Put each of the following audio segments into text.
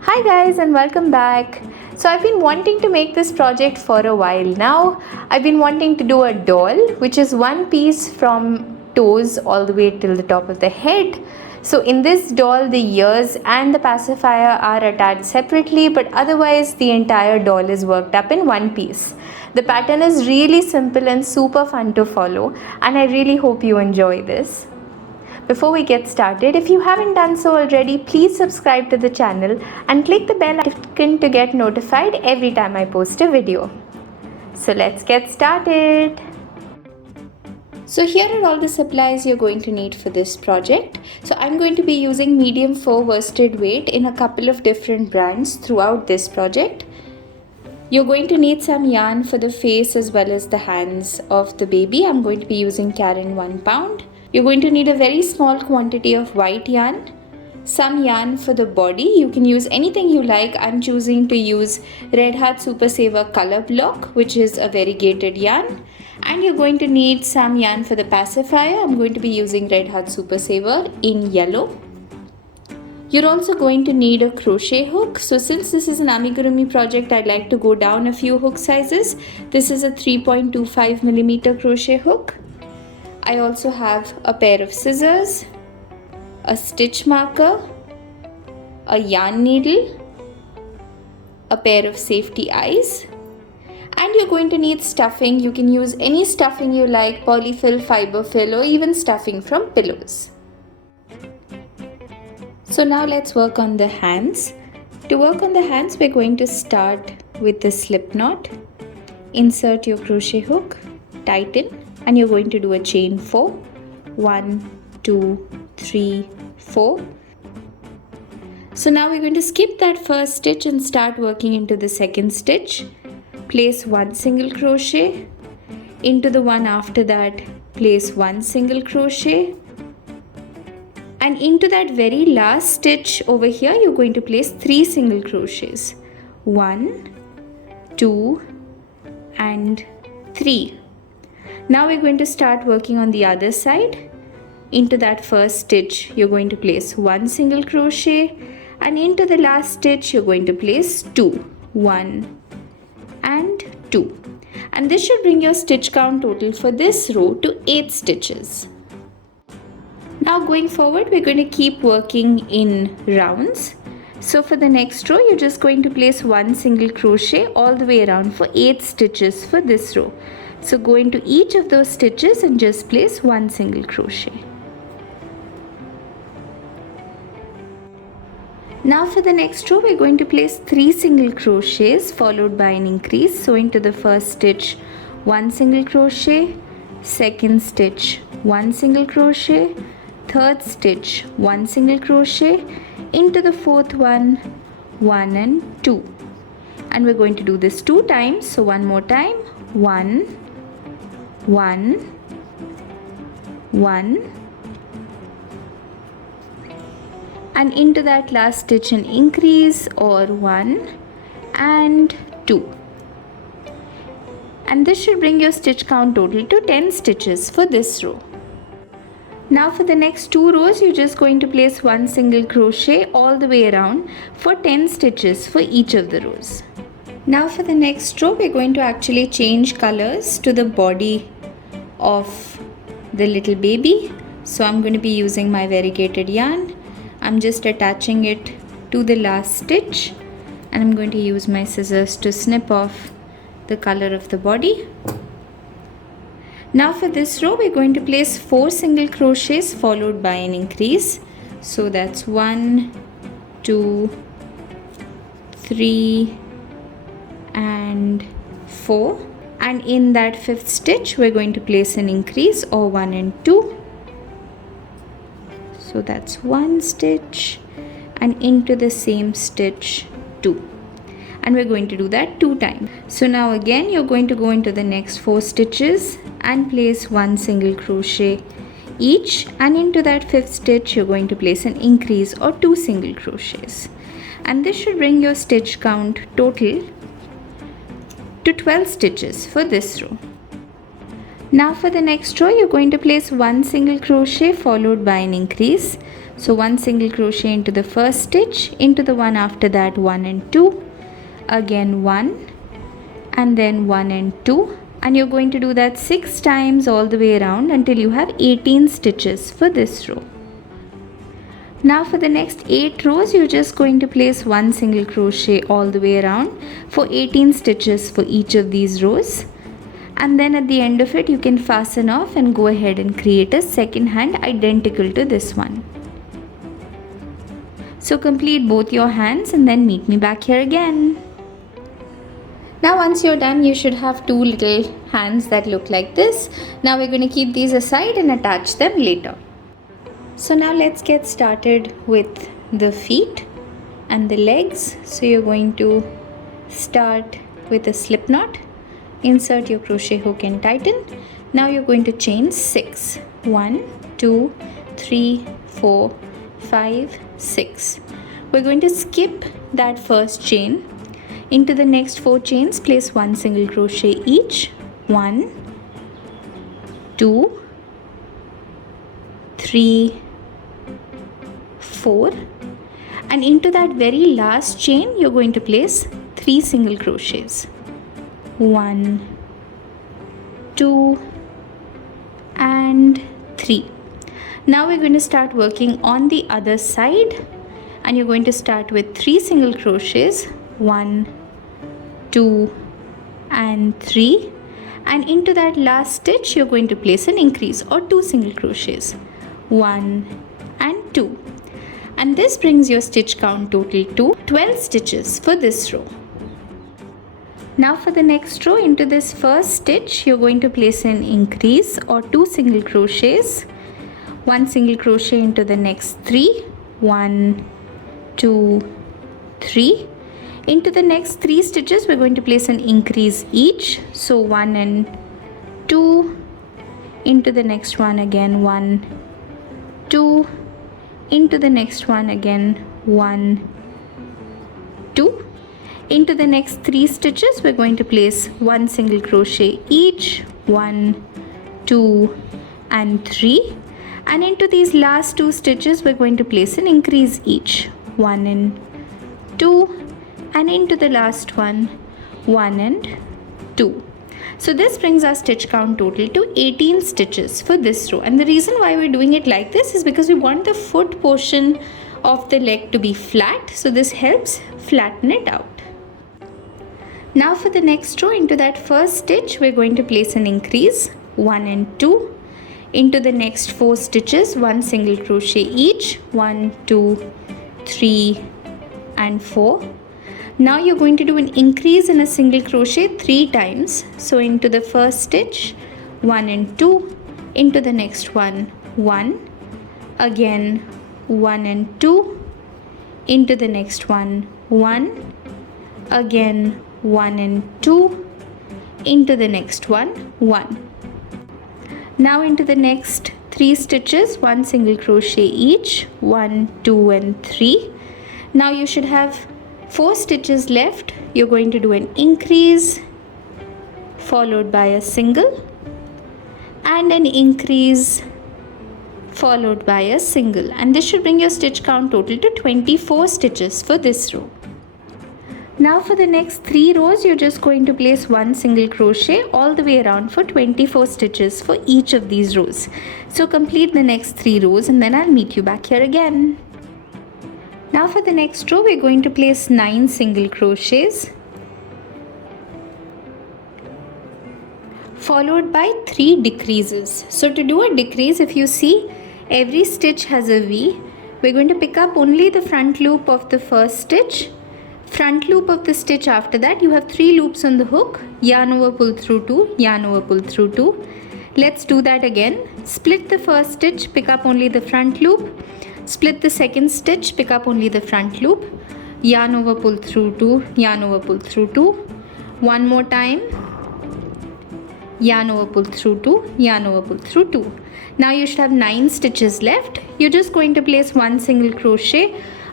Hi guys and welcome back. So I've been wanting to make this project for a while now. I've been wanting to do a doll which is one piece from toes all the way till the top of the head. So in this doll the ears and the pacifier are attached separately, but otherwise the entire doll is worked up in one piece. The pattern is really simple and super fun to follow, and I really hope you enjoy this. Before we get started, if you haven't done so already, please subscribe to the channel and click the bell icon to get notified every time I post a video. So let's get started. So here are all the supplies you're going to need for this project. So I'm going to be using medium fur worsted weight in a couple of different brands throughout this project. You're going to need some yarn for the face as well as the hands of the baby. I'm going to be using Karen 1 pound. You're going to need a very small quantity of white yarn, some yarn for the body. You can use anything you like. I'm choosing to use Red Heart Super Saver Color Block, which is a variegated yarn. And you're going to need some yarn for the pacifier. I'm going to be using Red Heart Super Saver in yellow. You're also going to need a crochet hook. So since this is an amigurumi project, I'd like to go down a few hook sizes. This is a 3.25mm crochet hook. I also have a pair of scissors, a stitch marker, a yarn needle, a pair of safety eyes, and you're going to need stuffing. You can use any stuffing you like, polyfill, fiber fill, or even stuffing from pillows. So now let's work on the hands. To work on the hands, we're going to start with the slip knot. Insert your crochet hook, tighten, and you're going to do a chain 4. 1, 2, 3, 4. So now we're going to skip that first stitch and start working into the second stitch. Place 1 single crochet. Into the one after that, place 1 single crochet. And into that very last stitch over here, you're going to place 3 single crochets. 1, 2, and 3. Now we're going to start working on the other side. Into that first stitch, you're going to place 1 single crochet, and into the last stitch, you're going to place 2. 1 and 2. And this should bring your stitch count total for this row to 8 stitches. Now going forward, we're going to keep working in rounds. So for the next row, you're just going to place 1 single crochet all the way around for 8 stitches for this row. So go into each of those stitches and just place 1 single crochet. Now for the next row, we're going to place 3 single crochets followed by an increase. So into the first stitch, 1 single crochet, second stitch, 1 single crochet, third stitch, 1 single crochet, into the fourth one, 1 and 2. And we're going to do this 2 times. So one more time, 1, 1, 1, and into that last stitch an increase, or 1 and 2. And this should bring your stitch count total to 10 stitches for this row. Now for the next 2 rows, you're just going to place 1 single crochet all the way around for 10 stitches for each of the rows. Now for the next row, we're going to actually change colors to the body of the little baby. So I'm going to be using my variegated yarn. I'm just attaching it to the last stitch, and I'm going to use my scissors to snip off the color of the body. Now for this row, we're going to place 4 single crochets followed by an increase. So that's 1, 2, 3, and 4. And in that 5th stitch, we're going to place an increase, or 1 and 2. So that's 1 stitch, and into the same stitch 2. And we're going to do that 2 times. So now again, you're going to go into the next 4 stitches and place 1 single crochet each, and into that 5th stitch, you're going to place an increase, or 2 single crochets. And this should bring your stitch count total to 12 stitches for this row. Now for the next row, you're going to place one single crochet followed by an increase. So one single crochet into the first stitch, into the one after that 1 and 2, again 1, and then 1 and 2, and you're going to do that 6 times all the way around until you have 18 stitches for this row. Now for the next 8 rows, you're just going to place one single crochet all the way around for 18 stitches for each of these rows, and then at the end of it you can fasten off and go ahead and create a second hand identical to this one. So complete both your hands and then meet me back here again. Now once you're done, you should have 2 little hands that look like this. Now we're going to keep these aside and attach them later. So now let's get started with the feet and the legs. So you're going to start with a slip knot, insert your crochet hook and tighten. Now you're going to chain 6. 1, 2, 3, 4, 5, 6. We're going to skip that first chain. Into the next 4 chains, place one single crochet each. 1, 2, 3, 4, and into that very last chain you're going to place 3 single crochets. 1, 2, and 3. Now we're going to start working on the other side, and you're going to start with 3 single crochets. 1, 2, and 3, and into that last stitch you're going to place an increase or 2 single crochets. 1 and 2, and this brings your stitch count total to 12 stitches for this row. Now for the next row, into this first stitch you're going to place an increase or 2 single crochets, 1 single crochet into the next 3, 1, 2, 3. Into the next 3 stitches we're going to place an increase each, so 1 and 2, into the next one again 1, 2, into the next one again 1, 2. Into the next 3 stitches we're going to place one single crochet each, 1, 2, and 3, and into these last 2 stitches we're going to place an increase each, 1 and 2, and into the last one 1 and 2. So this brings our stitch count total to 18 stitches for this row, and the reason why we're doing it like this is because we want the foot portion of the leg to be flat, so this helps flatten it out. Now for the next row, into that first stitch we're going to place an increase, 1 and 2. Into the next 4 stitches, one single crochet each, 1, 2, 3, and 4. Now you're going to do an increase in a single crochet 3 times. So into the first stitch 1 and 2, into the next one 1, again 1 and 2, into the next one 1, again 1 and 2, into the next one 1. Now into the next 3 stitches, one single crochet each, 1, 2, and 3. Now you should have 4 stitches left. You're going to do an increase followed by a single and an increase followed by a single, and this should bring your stitch count total to 24 stitches for this row. Now for the next 3 rows you're just going to place one single crochet all the way around for 24 stitches for each of these rows. So complete the next 3 rows and then I'll meet you back here again. Now for the next row we're going to place 9 single crochets followed by 3 decreases. So to do a decrease, if you see every stitch has a V, we're going to pick up only the front loop of the first stitch, front loop of the stitch after that. You have 3 loops on the hook, yarn over, pull through 2, yarn over, pull through 2. Let's do that again. Split the first stitch, pick up only the front loop. Split the second stitch, pick up only the front loop, yarn over, pull through 2, yarn over, pull through 2. One more time, yarn over, pull through 2, yarn over, pull through 2. Now you should have 9 stitches left. You're just going to place one single crochet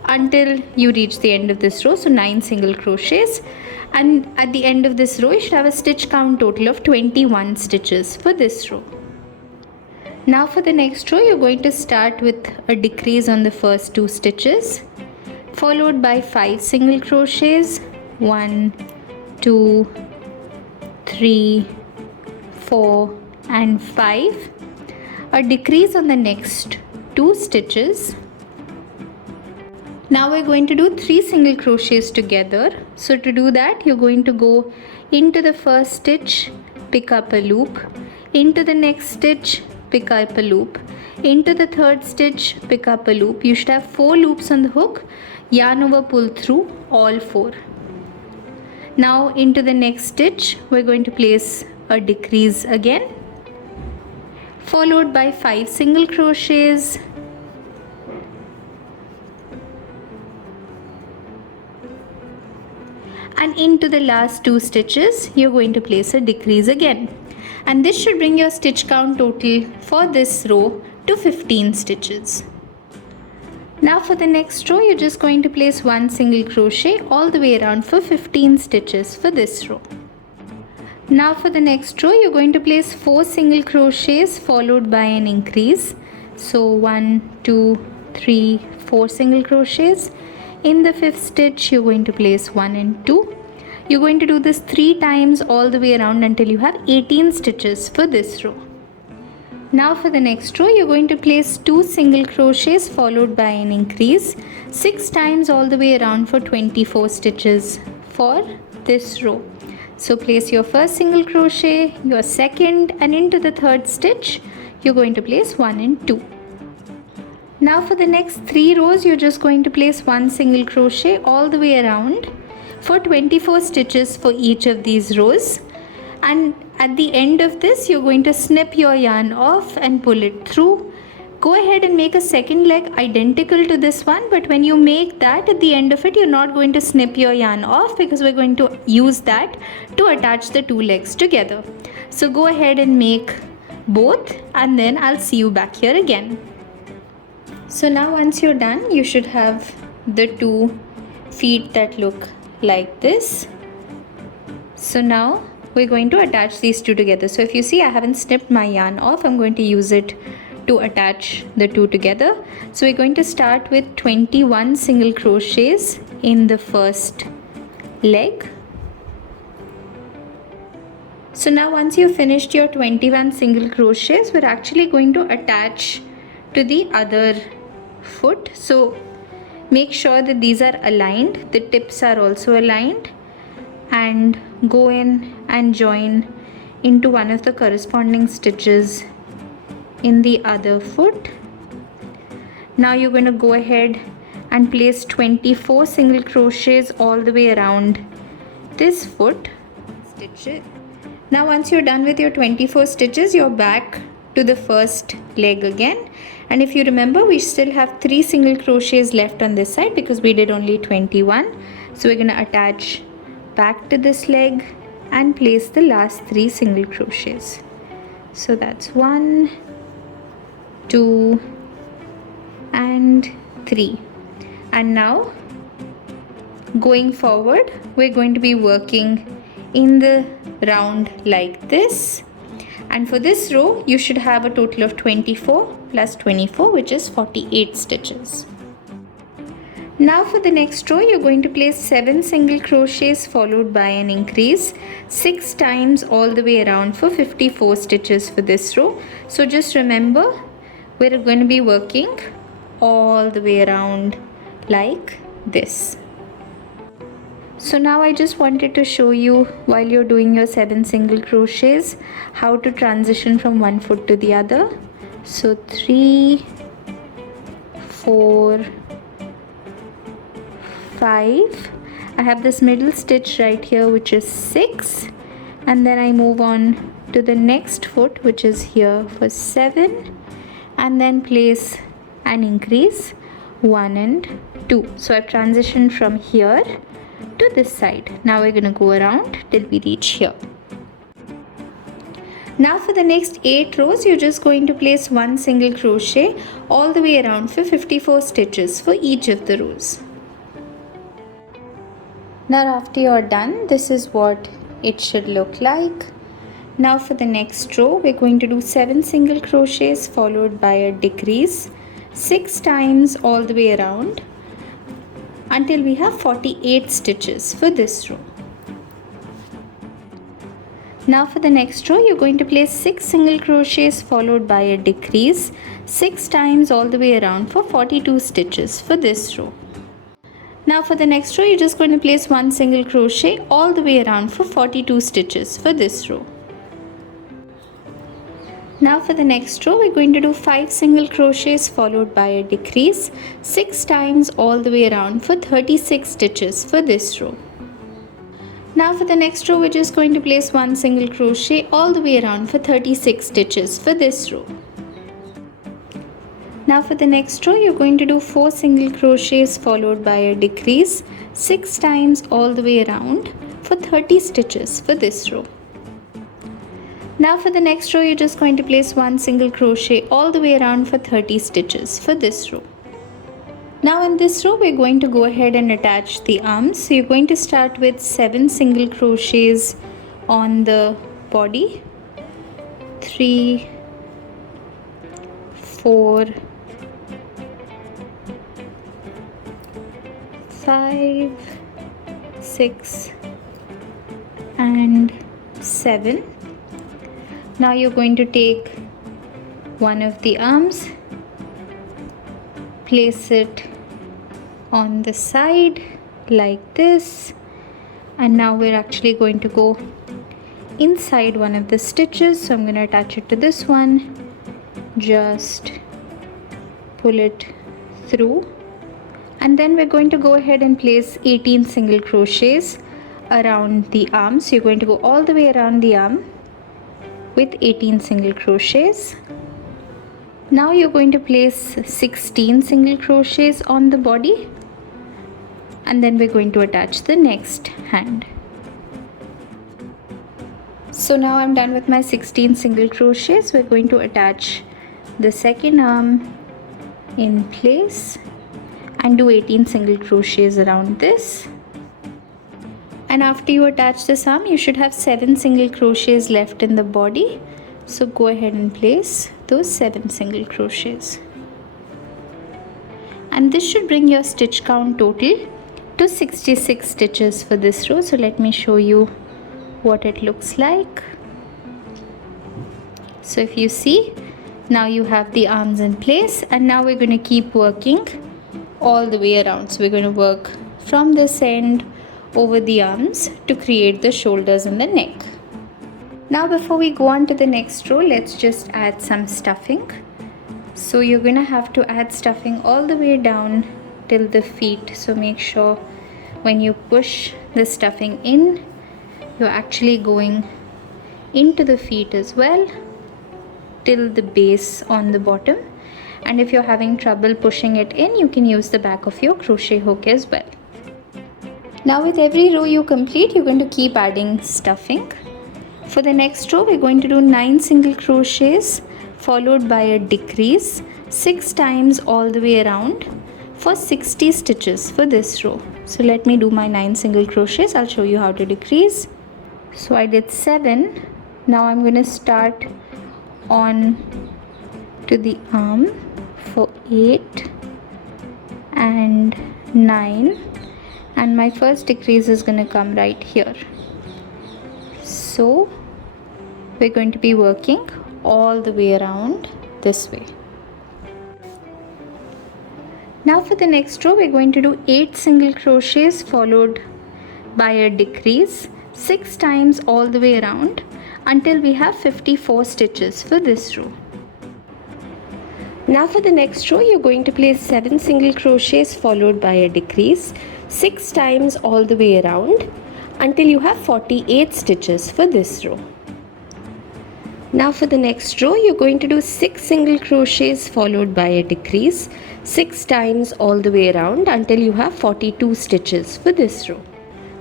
until you reach the end of this row. So 9 single crochets, and at the end of this row you should have a stitch count total of 21 stitches for this row. Now for the next row, you're going to start with a decrease on the first 2 stitches, followed by 5 single crochets, 1, 2, 3, 4 and 5, a decrease on the next 2 stitches. Now we're going to do 3 single crochets together. So to do that, you're going to go into the first stitch, pick up a loop, into the next stitch, pick up a loop, into the third stitch, pick up a loop. You should have 4 loops on the hook, yarn over, pull through all 4. Now into the next stitch, we're going to place a decrease again, followed by 5 single crochets, and into the last 2 stitches you're going to place a decrease again, and this should bring your stitch count total for this row to 15 stitches. Now for the next row, you're just going to place 1 single crochet all the way around for 15 stitches for this row. Now for the next row, you're going to place 4 single crochets followed by an increase. So 1, 2, 3, 4 single crochets. In the 5th stitch, you're going to place 1 and 2. You're going to do this 3 times all the way around until you have 18 stitches for this row. Now for the next row, you're going to place 2 single crochets followed by an increase 6 times all the way around for 24 stitches for this row. So place your first single crochet, your second, and into the third stitch you're going to place 1 and 2. Now for the next 3 rows, you're just going to place 1 single crochet all the way around for 24 stitches for each of these rows, and at the end of this you're going to snip your yarn off and pull it through. Go ahead and make a second leg identical to this one, but when you make that, at the end of it you're not going to snip your yarn off because we're going to use that to attach the 2 legs together. So go ahead and make both, and then I'll see you back here again. So now once you're done, you should have the 2 feet that look like this. So now we're going to attach these 2 together. So if you see, I haven't snipped my yarn off. I'm going to use it to attach the 2 together. So we're going to start with 21 single crochets in the first leg. So now once you've finished your 21 single crochets, we're actually going to attach to the other foot. So make sure that these are aligned, the tips are also aligned, and go in and join into one of the corresponding stitches in the other foot. Now you're going to go ahead and place 24 single crochets all the way around this foot. Stitch it. Now once you're done with your 24 stitches, you're back to the first leg again, and if you remember, we still have 3 single crochets left on this side because we did only 21. So we're going to attach back to this leg and place the last 3 single crochets. So that's 1, 2 and 3. And now going forward, we're going to be working in the round like this, and for this row you should have a total of 24 plus 24, which is 48 stitches. Now for the next row, you're going to place 7 single crochets followed by an increase 6 times all the way around for 54 stitches for this row. So just remember, we're going to be working all the way around like this. So now I just wanted to show you, while you're doing your 7 single crochets, how to transition from one foot to the other. So 3, 4, 5. I have this middle stitch right here which is 6, and then I move on to the next foot which is here for 7, and then place an increase 1 and 2. So I've transitioned from here to this side. Now we're going to go around till we reach here. Now for the next 8 rows, you're just going to place one single crochet all the way around for 54 stitches for each of the rows. Now after you're done, this is what it should look like. Now for the next row, we're going to do 7 single crochets followed by a decrease 6 times all the way around until we have 48 stitches for this row. Now for the next row, you're going to place 6 single crochets followed by a decrease 6 times all the way around for 42 stitches for this row. Now for the next row, you're just going to place one single crochet all the way around for 42 stitches for this row. Now for the next row, we're going to do 5 single crochets followed by a decrease 6 times all the way around for 36 stitches for this row. Now for the next row, we're just going to place one single crochet all the way around for 36 stitches for this row. Now for the next row, you're going to do 4 single crochets followed by a decrease 6 times all the way around for 30 stitches for this row. Now for the next row, you're just going to place one single crochet all the way around for 30 stitches for this row. Now in this row, we're going to go ahead and attach the arms. So you're going to start with 7 single crochets on the body. 3, 4, 5, 6 and 7. Now you're going to take one of the arms, place it on the side like this, and now we're actually going to go inside one of the stitches. So I'm going to attach it to this one, just pull it through, and then we're going to go ahead and place 18 single crochets around the arm. So you're going to go all the way around the arm with 18 single crochets. Now you're going to place 16 single crochets on the body, and then we're going to attach the next hand. So now I'm done with my 16 single crochets. We're going to attach the second arm in place and do 18 single crochets around this. And after you attach this arm, you should have 7 single crochets left in the body. So go ahead and place those 7 single crochets. And this should bring your stitch count total to 66 stitches for this row. So let me show you what it looks like. So if you see, now you have the arms in place, and now we're going to keep working all the way around. So we're going to work from this end over the arms to create the shoulders and the neck. Now before we go on to the next row, let's just add some stuffing. So you're going to have to add stuffing all the way down till the feet. So make sure when you push the stuffing in, you're actually going into the feet as well till the base on the bottom. And if you're having trouble pushing it in, you can use the back of your crochet hook as well. Now with every row you complete, you're going to keep adding stuffing. For the next row, we're going to do 9 single crochets followed by a decrease 6 times all the way around for 60 stitches for this row. So let me do my 9 single crochets. I'll show you how to decrease. So I did 7. Now I'm going to start on to the arm for 8 and 9, and my first decrease is going to come right here. So we're going to be working all the way around this way. Now for the next row, we're going to do 8 single crochets followed by a decrease 6 times all the way around until we have 54 stitches for this row. Now for the next row, you're going to place 7 single crochets followed by a decrease 6 times all the way around until you have 48 stitches for this row. Now for the next row, you're going to do 6 single crochets followed by a decrease 6 times all the way around until you have 42 stitches for this row.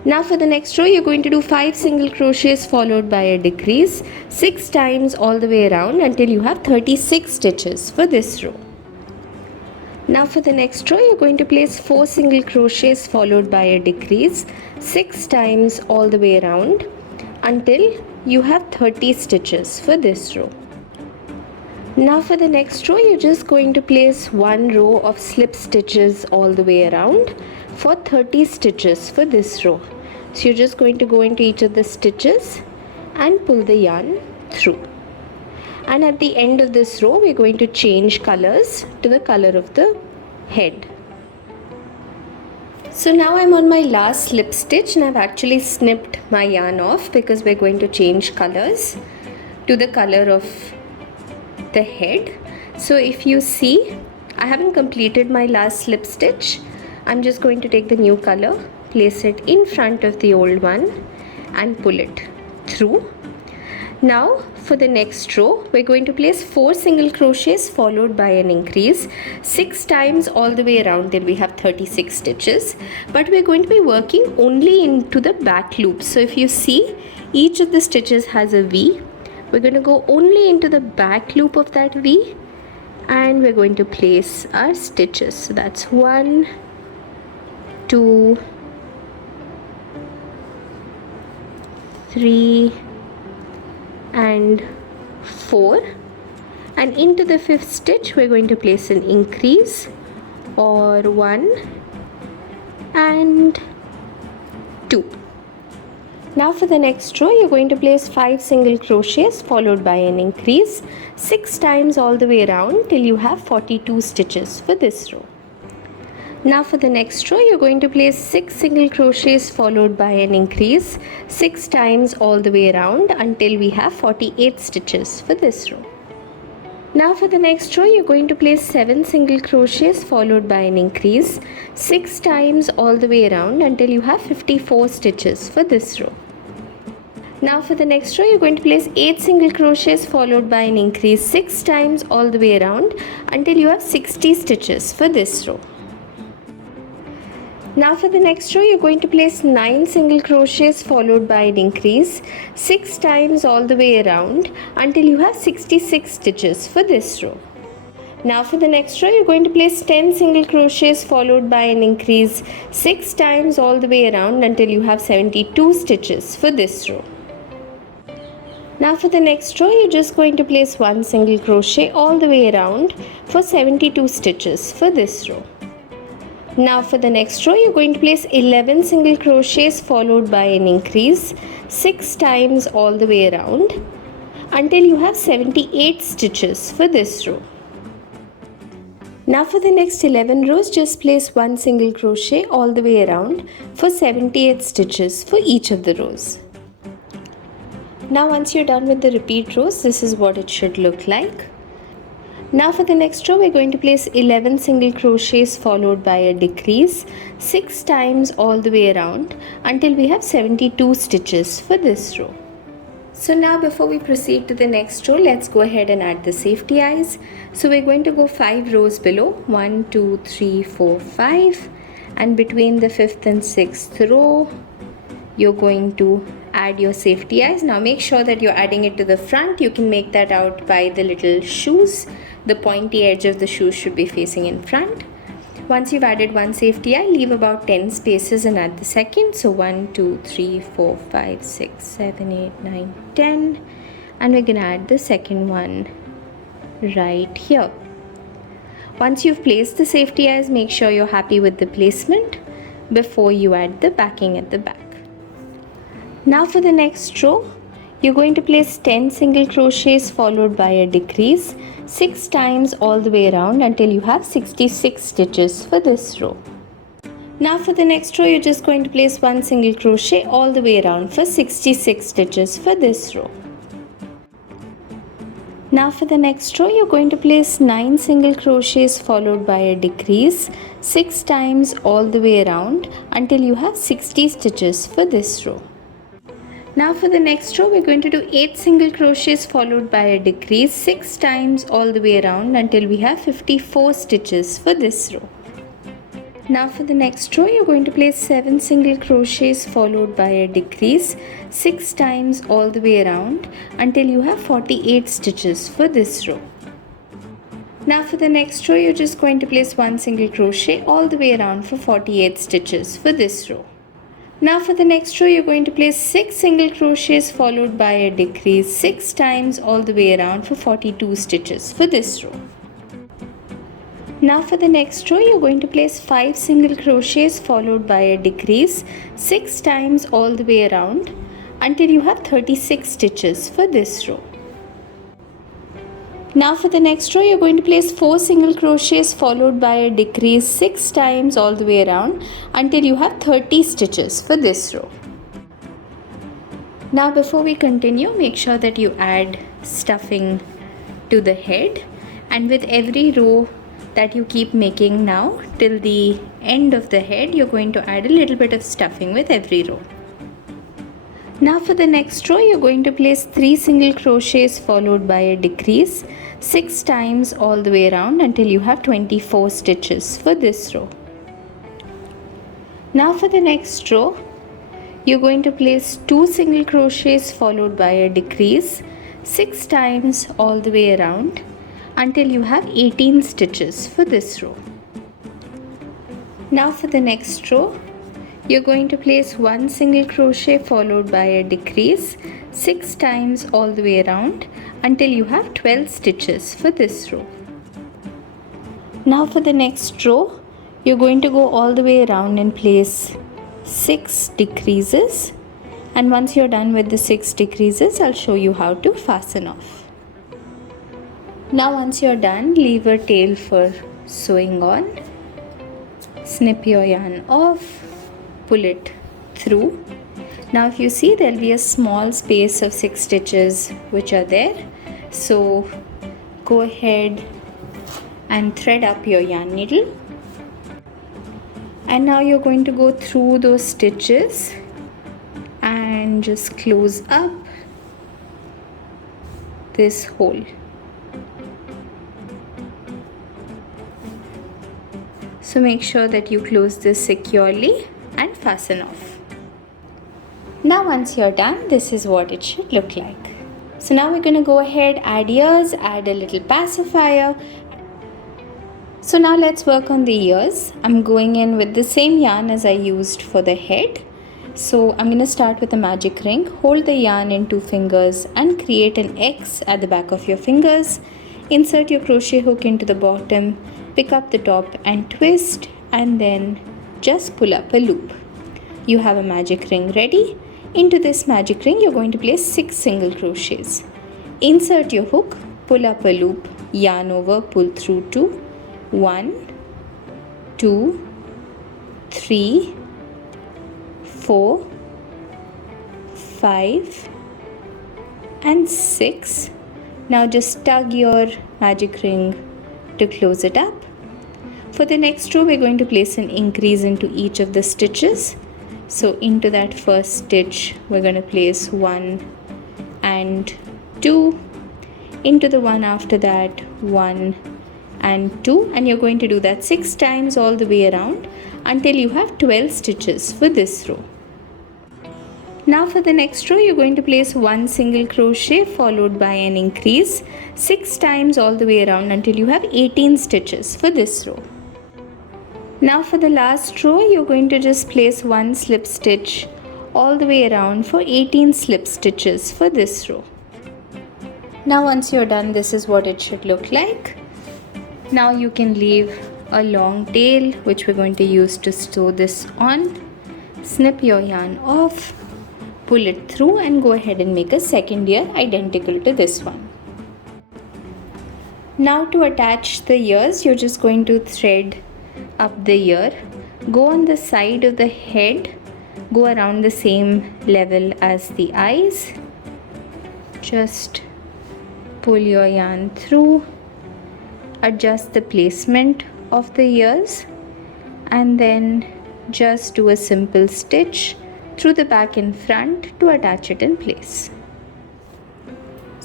Now for the next row, you're going to do 5 single crochets followed by a decrease 6 times all the way around until you have 36 stitches for this row. Now for the next row, you're going to place 4 single crochets followed by a decrease 6 times all the way around until you have 30 stitches for this row. Now for the next row, you're just going to place one row of slip stitches all the way around for 30 stitches for this row. So you're just going to go into each of the stitches and pull the yarn through. And at the end of this row, we're going to change colors to the color of the head. So now I'm on my last slip stitch and I've actually snipped my yarn off because we're going to change colors to the color of the head. So if you see, I haven't completed my last slip stitch. I'm just going to take the new color, place it in front of the old one and pull it through. Now for the next row, we're going to place 4 single crochets followed by an increase 6 times all the way around till we have 36 stitches, but we're going to be working only into the back loop. So if you see, each of the stitches has a V. We're going to go only into the back loop of that V and we're going to place our stitches. So that's 1, 2, 3 and 4, and into the 5th stitch we're going to place an increase or 1 and 2. Now for the next row, you're going to place 5 single crochets followed by an increase 6 times all the way around till you have 42 stitches for this row. Now for the next row, you're going to place 6 single crochets followed by an increase 6 times all the way around until we have 48 stitches for this row. Now for the next row, you're going to place 7 single crochets followed by an increase 6 times all the way around until you have 54 stitches for this row. Now for the next row, you're going to place 8 single crochets followed by an increase 6 times all the way around until you have 60 stitches for this row. Now for the next row, you're going to place 9 single crochets followed by an increase 6 times all the way around until you have 66 stitches for this row. Now for the next row, you're going to place 10 single crochets followed by an increase 6 times all the way around until you have 72 stitches for this row. Now for the next row, you're just going to place 1 single crochet all the way around for 72 stitches for this row. Now for the next row, you're going to place 11 single crochets followed by an increase 6 times all the way around until you have 78 stitches for this row. Now for the next 11 rows, just place 1 single crochet all the way around for 78 stitches for each of the rows. Now once you're done with the repeat rows, this is what it should look like. Now for the next row, we're going to place 11 single crochets followed by a decrease 6 times all the way around until we have 72 stitches for this row. So now before we proceed to the next row, let's go ahead and add the safety eyes. So we're going to go 5 rows below, 1, 2, 3, 4, 5, and between the 5th and 6th row, you're going to add your safety eyes. Now make sure that you're adding it to the front. You can make that out by the little shoes. The pointy edge of the shoes should be facing in front. Once you've added one safety eye, leave about 10 spaces and add the second. So 1, 2, 3, 4, 5, 6, 7, 8, 9, 10. And we're going to add the second one right here. Once you've placed the safety eyes, make sure you're happy with the placement before you add the backing at the back. Now for the next row, you're going to place 10 single crochets followed by a decrease 6 times all the way around until you have 66 stitches for this row. Now for the next row, you're just going to place 1 single crochet all the way around for 66 stitches for this row. Now for the next row, you're going to place 9 single crochets followed by a decrease 6 times all the way around until you have 60 stitches for this row. Now for the next row, we're going to do 8 single crochets followed by a decrease 6 times all the way around until we have 54 stitches for this row. Now for the next row, you're going to place 7 single crochets followed by a decrease 6 times all the way around until you have 48 stitches for this row. Now for the next row, you're just going to place 1 single crochet all the way around for 48 stitches for this row. Now for the next row, you're going to place 6 single crochets followed by a decrease 6 times all the way around for 42 stitches for this row. Now for the next row, you're going to place 5 single crochets followed by a decrease 6 times all the way around until you have 36 stitches for this row. Now for the next row, you're going to place 4 single crochets followed by a decrease 6 times all the way around until you have 30 stitches for this row. Now before we continue, make sure that you add stuffing to the head, and with every row that you keep making now till the end of the head, you're going to add a little bit of stuffing with every row. Now for the next row, you're going to place 3 single crochets followed by a decrease 6 times all the way around until you have 24 stitches for this row. Now for the next row, you're going to place 2 single crochets followed by a decrease 6 times all the way around until you have 18 stitches for this row. Now for the next row, you're going to place 1 single crochet followed by a decrease 6 times all the way around until you have 12 stitches for this row. Now for the next row, you're going to go all the way around and place 6 decreases, and once you're done with the 6 decreases, I'll show you how to fasten off. Now once you're done, leave a tail for sewing on. Snip your yarn off, pull it through. Now if you see, there'll be a small space of 6 stitches which are there, so go ahead and thread up your yarn needle, and now you're going to go through those stitches and just close up this hole. So make sure that you close this securely and fasten off. Now once you're done, this is what it should look like. So now we're going to go ahead, add ears, add a little pacifier. So now let's work on the ears. I'm going in with the same yarn as I used for the head. So I'm going to start with a magic ring. Hold the yarn in 2 fingers and create an X at the back of your fingers. Insert your crochet hook into the bottom, pick up the top and twist, and then just pull up a loop. You have a magic ring ready. Into this magic ring, you're going to place 6 single crochets. Insert your hook, pull up a loop, yarn over, pull through 2, 1, 2, 3, 4, 5 and 6. Now just tug your magic ring to close it up. For the next row, we're going to place an increase into each of the stitches. So into that first stitch, we're going to place 1 and 2. Into the one after that, 1 and 2, and you're going to do that 6 times all the way around until you have 12 stitches for this row. Now for the next row, you're going to place 1 single crochet followed by an increase 6 times all the way around until you have 18 stitches for this row. Now for the last row, you're going to just place 1 slip stitch all the way around for 18 slip stitches for this row. Now once you're done, this is what it should look like. Now you can leave a long tail which we're going to use to sew this on. Snip your yarn off, pull it through, and go ahead and make a second ear identical to this one. Now to attach the ears, you're just going to thread up the ear, go on the side of the head, go around the same level as the eyes, just pull your yarn through, adjust the placement of the ears, and then just do a simple stitch through the back and front to attach it in place.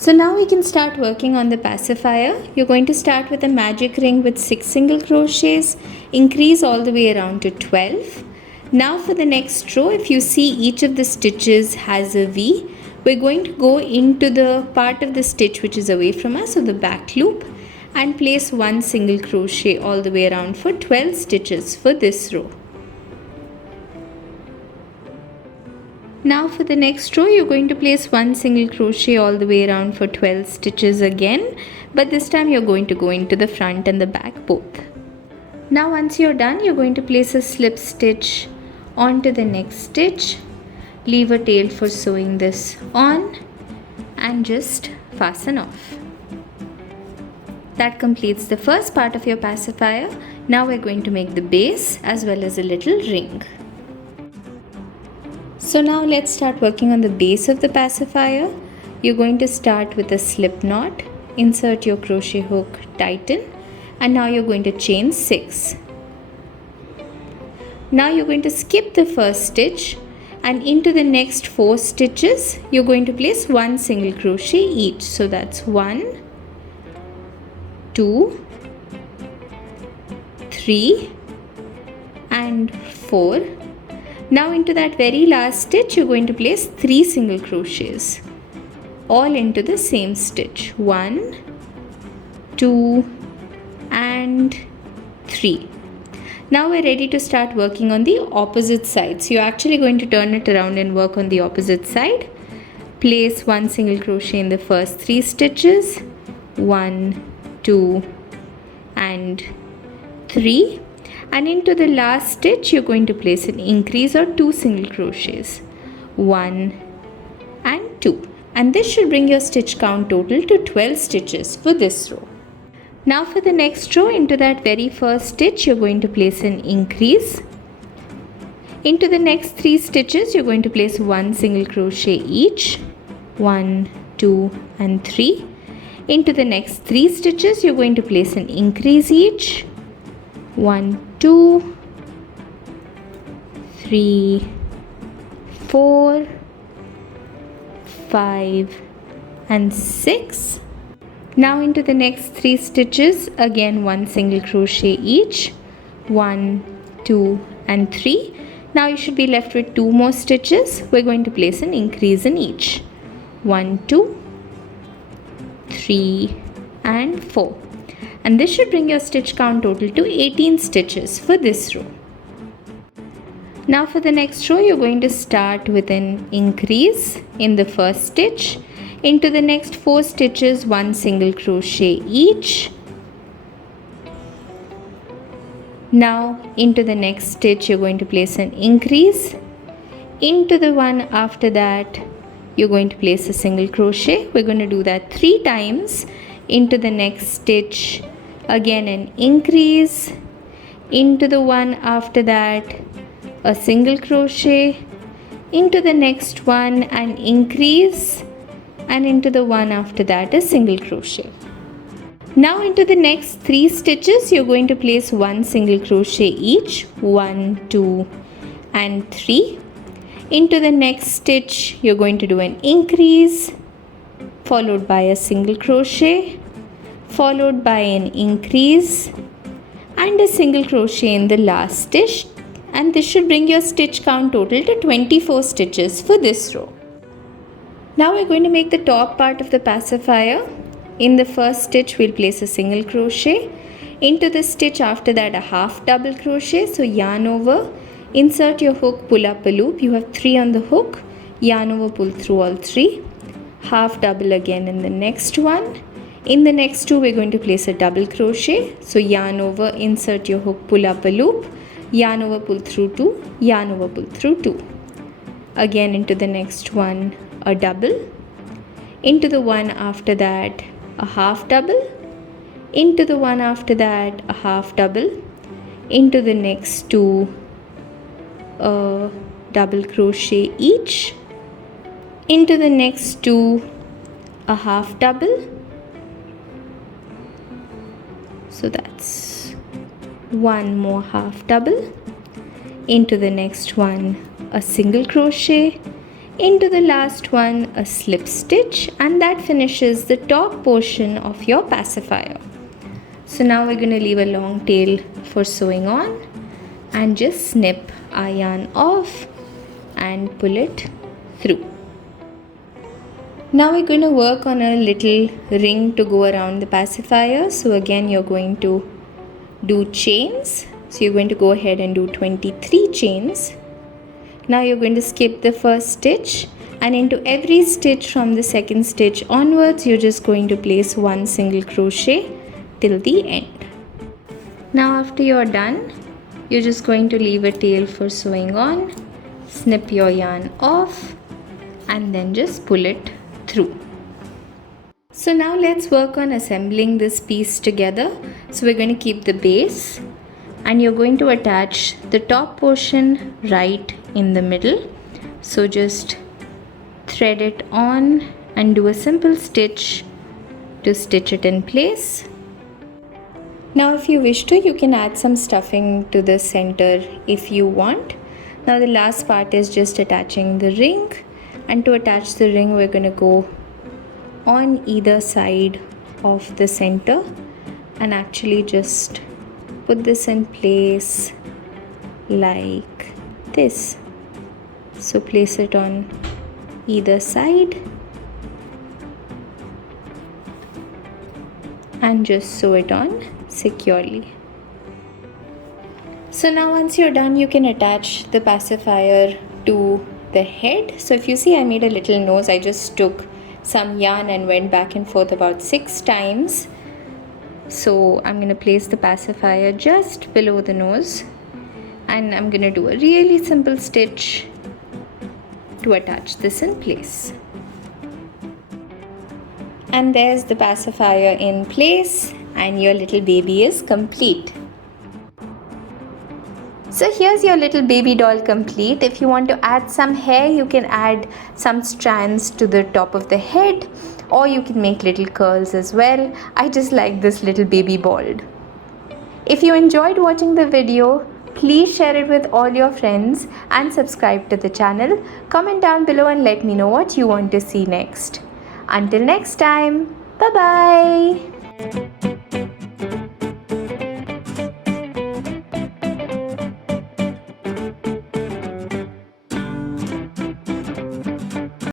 So now we can start working on the pacifier. You're going to start with a magic ring with 6 single crochets, increase all the way around to 12. Now for the next row, if you see each of the stitches has a V, we're going to go into the part of the stitch which is away from us, so the back loop, and place 1 single crochet all the way around for 12 stitches for this row. Now for the next row, you're going to place 1 single crochet all the way around for 12 stitches again, but this time you're going to go into the front and the back both. Now once you're done, you're going to place a slip stitch onto the next stitch, leave a tail for sewing this on, and just fasten off. That completes the first part of your pacifier. Now we're going to make the base as well as a little ring. So now let's start working on the base of the pacifier. You're going to start with a slip knot, insert your crochet hook, tighten, and now you're going to chain 6. Now you're going to skip the first stitch, and into the next 4 stitches you're going to place 1 single crochet each. So that's 1, 2, 3 and 4. Now into that very last stitch you're going to place 3 single crochets all into the same stitch. 1, 2 and 3. Now we're ready to start working on the opposite side. So you're actually going to turn it around and work on the opposite side. Place 1 single crochet in the first 3 stitches. 1, 2 and 3. And into the last stitch you're going to place an increase or 2 single crochets, 1 and 2, and this should bring your stitch count total to 12 stitches for this row. Now for the next row, into that very first stitch you're going to place an increase. Into the next 3 stitches you're going to place 1 single crochet each, 1, 2 and 3. Into the next 3 stitches you're going to place an increase each, 1, 2, 3, 4, 5 and 6. Now into the next 3 stitches, again 1 single crochet each, 1, 2 and 3. Now you should be left with 2 more stitches. We're going to place an increase in each, 1, 2, 3 and 4. And this should bring your stitch count total to 18 stitches for this row. Now for the next row, you're going to start with an increase in the first stitch. Into the next 4 stitches, 1 single crochet each. Now into the next stitch, you're going to place an increase. Into the one after that, you're going to place a single crochet. We're going to do that 3 times. Into the next stitch, again an increase. Into the one after that, a single crochet. Into the next one, an increase, and into the one after that, a single crochet. Now into the next 3 stitches you're going to place 1 single crochet each, 1, 2 and 3. Into the next stitch you're going to do an increase followed by a single crochet, followed by an increase and a single crochet in the last stitch, and this should bring your stitch count total to 24 stitches for this row. Now we're going to make the top part of the pacifier. In the first stitch we'll place a single crochet. Into the stitch after that a half double crochet, so yarn over, insert your hook, pull up a loop. You have 3 on the hook, yarn over, pull through all 3, half double again in the next one. In the next 2 we're going to place a double crochet, so yarn over, insert your hook, pull up a loop, yarn over, pull through 2, yarn over, pull through 2. Again into the next one a double, into the one after that a half double, into the one after that a half double, into the next 2 a double crochet each, into the next 2 a half double, so that's 1 more half double, into the next one a single crochet, into the last one a slip stitch, and that finishes the top portion of your pacifier. So now we're going to leave a long tail for sewing on and just snip our yarn off and pull it through. Now we're going to work on a little ring to go around the pacifier. So again you're going to do chains. So you're going to go ahead and do 23 chains. Now you're going to skip the first stitch, and into every stitch from the second stitch onwards you're just going to place one single crochet till the end. Now after you're done, you're just going to leave a tail for sewing on, snip your yarn off, and then just pull it through. So now let's work on assembling this piece together. So we're going to keep the base, and you're going to attach the top portion right in the middle. So just thread it on and do a simple stitch to stitch it in place. Now if you wish to, you can add some stuffing to the center if you want. Now the last part is just attaching the ring, and to attach the ring we're going to go on either side of the center and actually just put this in place like this. So place it on either side and just sew it on securely. So now once you're done, you can attach the pacifier to the head. So if you see, I made a little nose. I just took some yarn and went back and forth about 6 times. So I'm going to place the pacifier just below the nose, and I'm going to do a really simple stitch to attach this in place. And there's the pacifier in place, and your little baby is complete. So here's your little baby doll complete. If you want to add some hair, you can add some strands to the top of the head, or you can make little curls as well. I just like this little baby bald. If you enjoyed watching the video, please share it with all your friends and subscribe to the channel. Comment down below and let me know what you want to see next. Until next time, bye bye.